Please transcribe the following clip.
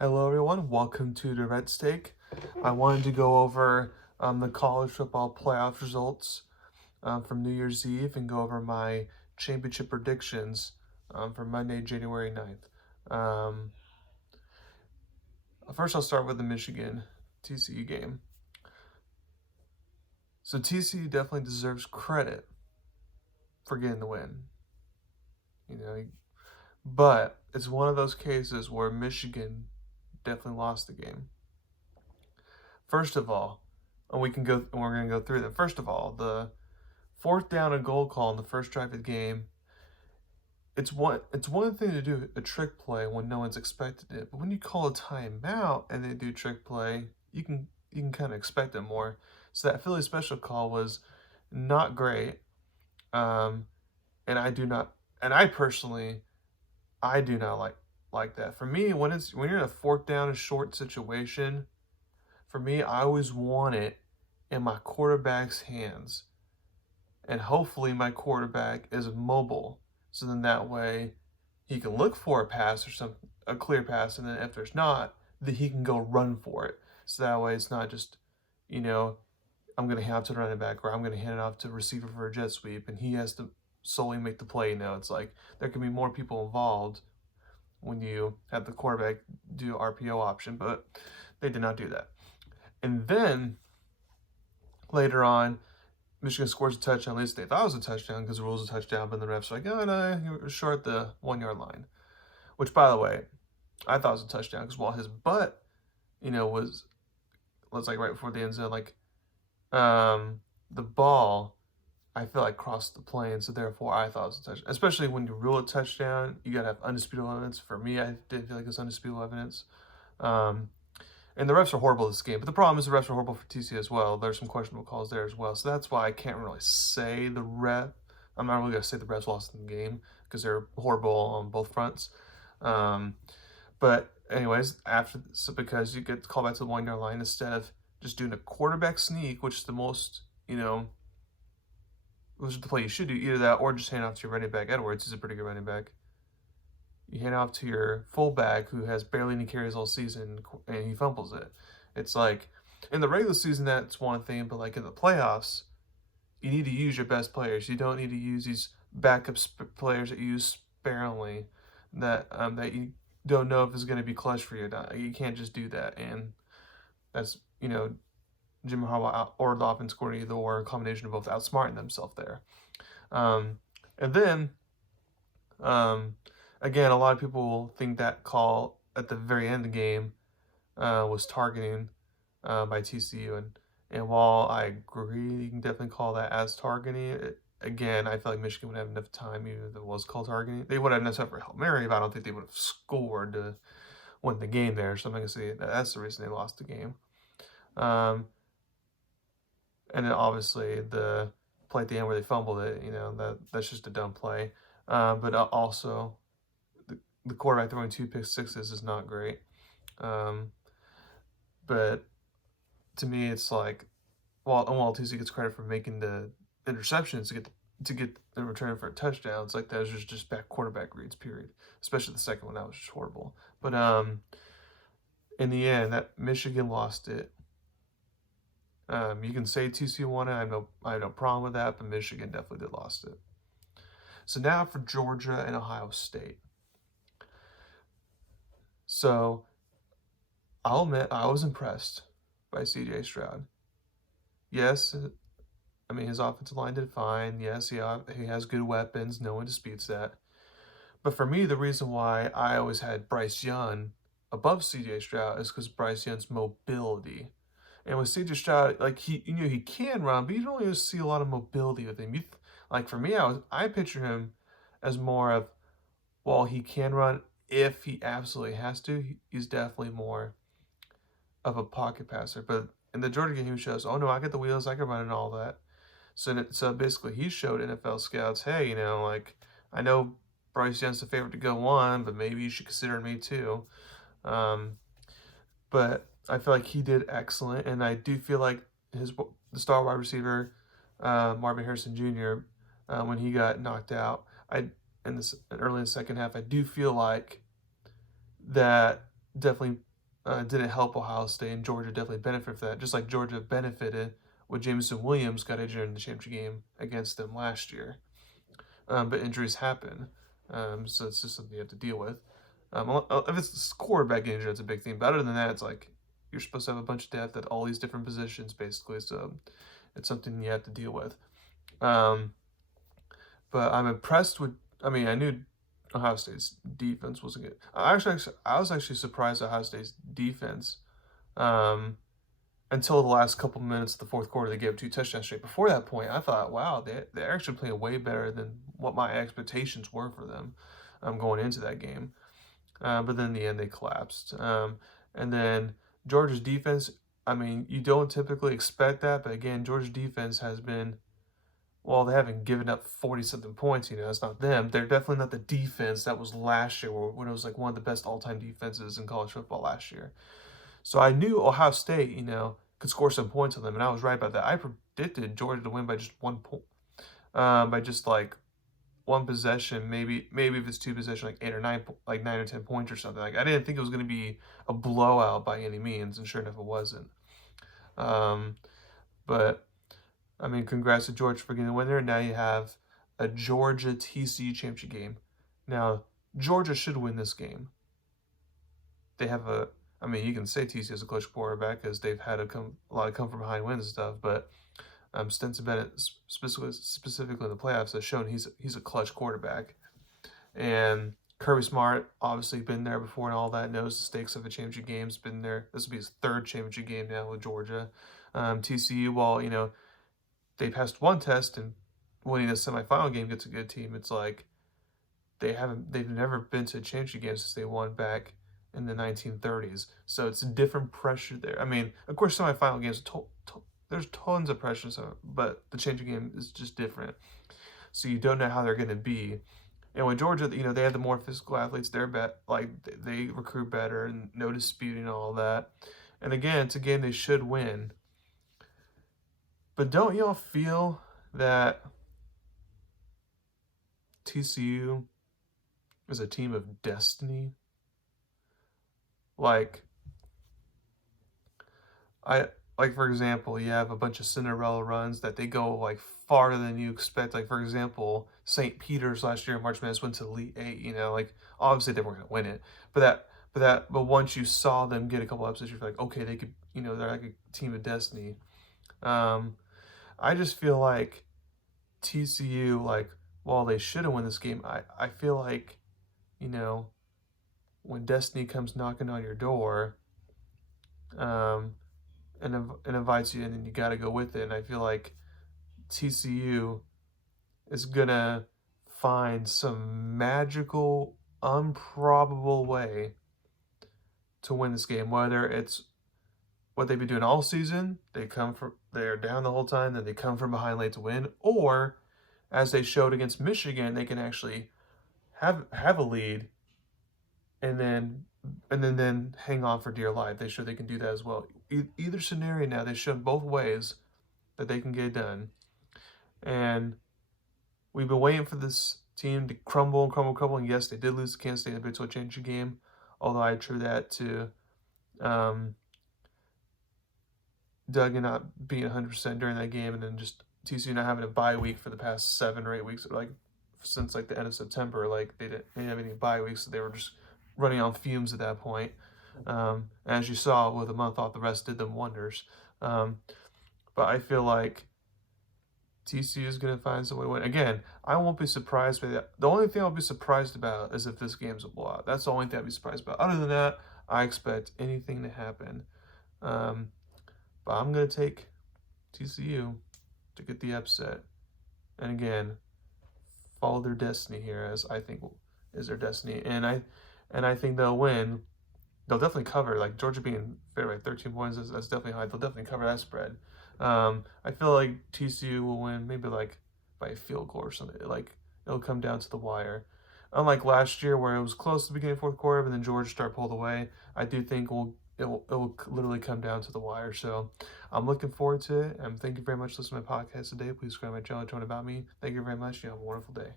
Hello, everyone. Welcome to Durrett Steak. I wanted to go over the college football playoff results from New Year's Eve and go over my championship predictions for Monday, January 9th. Um, First, I'll start with the Michigan TCU game. So, TCU definitely deserves credit for getting the win. You know, but it's one of those cases where Michigan definitely lost the game. First of all, and we're going to go through them. First of all, the fourth down and goal call in the first drive of the game. It's one thing to do a trick play when no one's expected it, but when you call a timeout and they do trick play, you can kind of expect it more. So that Philly special call was not great, um, and I personally I do not like that. For me, when you're in a fourth down and short situation, for me I always want it in my quarterback's hands. And hopefully my quarterback is mobile. So then that way he can look for a pass or a clear pass, and then if there's not, then he can go run for it. So that way it's not just, you know, I'm gonna hand it to the running back or I'm gonna hand it off to a receiver for a jet sweep and he has to solely make the play. No, it's like there can be more people involved when you have the quarterback do RPO option, but they did not do that. And then later on, Michigan scores a touchdown. At least they thought it was a touchdown because the rules a touchdown, but the refs are like, oh no, you're short the 1 yard line. Which, by the way, I thought was a touchdown because while his butt, was like right before the end zone, like the ball, I feel like crossed the plane, so therefore I thought it was a touchdown. Especially when you rule a touchdown, you gotta have undisputable evidence. For me, I did feel like it's undisputable evidence. Um, and the refs are horrible this game. But the problem is the refs are horrible for TC as well. There's some questionable calls there as well. So that's why I can't really say the ref. I'm not really going to say the refs lost in the game because they're horrible on both fronts. Um, but anyways, because you get called back to the 1 yard line instead of just doing a quarterback sneak, which is the most, which is the play you should do, either that or just hand off to your running back. Edwards is a pretty good running back. You hand off to your fullback who has barely any carries all season and he fumbles it. It's like in the regular season that's one thing, but like in the playoffs, you need to use your best players. You don't need to use these backup players that you use sparingly that you don't know if is going to be clutch for you. You can't just do that, and that's Jim Harbaugh or the offense coordinator or a combination of both outsmarting themselves there. And then again, a lot of people think that call at the very end of the game was targeting by TCU, and while I agree, you can definitely call that as targeting. Again, I feel like Michigan would have enough time, even if it was called targeting. They would have enough time for Hail Mary, but I don't think they would have scored to win the game there. So I'm going to say that's the reason they lost the game. And then obviously the play at the end where they fumbled it, that's just a dumb play. But also the quarterback throwing 2 pick sixes is not great. But to me, it's like, while TC gets credit for making the interceptions to get in return for a touchdown, it's like that was just bad quarterback reads, period. Especially the second one, that was just horrible. But in the end, that Michigan lost it. You can say TC won it. I have no problem with that, but Michigan definitely did lost it. So now for Georgia and Ohio State. So I'll admit I was impressed by C.J. Stroud. Yes, I mean his offensive line did fine. Yes, he has good weapons. No one disputes that. But for me, the reason why I always had Bryce Young above C.J. Stroud is because Bryce Young's mobility. And with C.J. Stroud, like he can run, but you don't really see a lot of mobility with him. Like for me, I picture him as more of, while he can run if he absolutely has to, he's definitely more of a pocket passer. But in the Georgia game, he shows, oh no, I got the wheels, I can run and all that. So basically, he showed NFL scouts, hey, like I know Bryce Young's the favorite to go one, but maybe you should consider me too. But I feel like he did excellent, and I do feel like the star wide receiver, Marvin Harrison Jr., when he got knocked out, early in the second half, I do feel like that definitely didn't help Ohio State, and Georgia definitely benefited from that. Just like Georgia benefited when Jameson Williams got injured in the championship game against them last year. But injuries happen, so it's just something you have to deal with. If it's quarterback injury, that's a big thing. But other than that, it's like you're supposed to have a bunch of depth at all these different positions, basically. So it's something you have to deal with. Um, but I'm impressed with. I mean, I knew Ohio State's defense wasn't good. I was actually surprised at Ohio State's defense um, until the last couple minutes of the fourth quarter. They gave up 2 touchdowns straight. Before that point, I thought, wow, they're actually playing way better than what my expectations were for them going into that game. But then in the end, they collapsed. And then Georgia's defense, I mean, you don't typically expect that, but again, Georgia's defense has been, well, they haven't given up 40-something points, it's not them. They're definitely not the defense that was last year when it was like one of the best all-time defenses in college football last year. So I knew Ohio State, could score some points on them, and I was right about that. I predicted Georgia to win by just 1 point, by just like one possession, maybe if it's 2 possession, like 8 or 9, like 9 or 10 points or something. Like I didn't think it was going to be a blowout by any means, and sure enough, it wasn't. Um, but I mean, congrats to Georgia for getting the win there. Now you have a Georgia TCU championship game. Now Georgia should win this game. They have I mean, you can say TCU is a clutch quarterback because they've had a lot of come from behind wins and stuff, but Stetson Bennett, specifically in the playoffs, has shown he's a clutch quarterback. And Kirby Smart, obviously been there before and all that, knows the stakes of a championship game's been there. This will be his 3rd championship game now with Georgia. TCU, while, they passed one test and winning a semifinal game gets a good team, it's like they've never been to a championship game since they won back in the 1930s. So it's a different pressure there. I mean, of course, semifinal games, there's tons of pressure, but the championship game is just different. So you don't know how they're going to be. And with Georgia, they have the more physical athletes. They're like they recruit better and no disputing and all that. And again, it's a game they should win. But don't y'all feel that TCU is a team of destiny? Like for example, you have a bunch of Cinderella runs that they go like farther than you expect. Like for example, St. Peter's last year in March Madness went to Elite Eight. Like obviously they weren't gonna win it, but once you saw them get a couple upsets, you're like, okay, they could. They're like a team of destiny. I just feel like TCU, like while they should have won this game, I feel like, when destiny comes knocking on your door, and invites you in, and you got to go with it. And I feel like TCU is gonna find some magical, improbable way to win this game. Whether it's what they've been doing all season, they're down the whole time, then they come from behind late to win, or as they showed against Michigan, they can actually have a lead and then hang on for dear life. They show they can do that as well. Either scenario now, they've shown both ways that they can get it done. And we've been waiting for this team to crumble, and yes, they did lose to Kansas State in the Big 12 championship game, although I attribute that to Duggan not being 100% during that game, and then just TCU not having a bye week for the past 7 or 8 weeks, like since like the end of September. Like they didn't have any bye weeks, so they were just running on fumes at that point. As you saw, with a month off, the rest did them wonders. But I feel like TCU is going to find some way to win. Again, I won't be surprised by that. The only thing I'll be surprised about is if this game's a blowout. That's the only thing I'll be surprised about. Other than that, I expect anything to happen. But I'm going to take TCU to get the upset. And again, follow their destiny here, as I think is their destiny. And I think they'll win. They'll definitely cover. Like Georgia being favored by 13 points, that's definitely high. They'll definitely cover that spread. I feel like TCU will win maybe like by a field goal or something. Like it'll come down to the wire. Unlike last year where it was close to the beginning of the fourth quarter, but then Georgia started pulled away, I do think it will literally come down to the wire. So I'm looking forward to it. Thank you very much for listening to my podcast today. Please subscribe to my channel, join about me. Thank you very much. You have a wonderful day.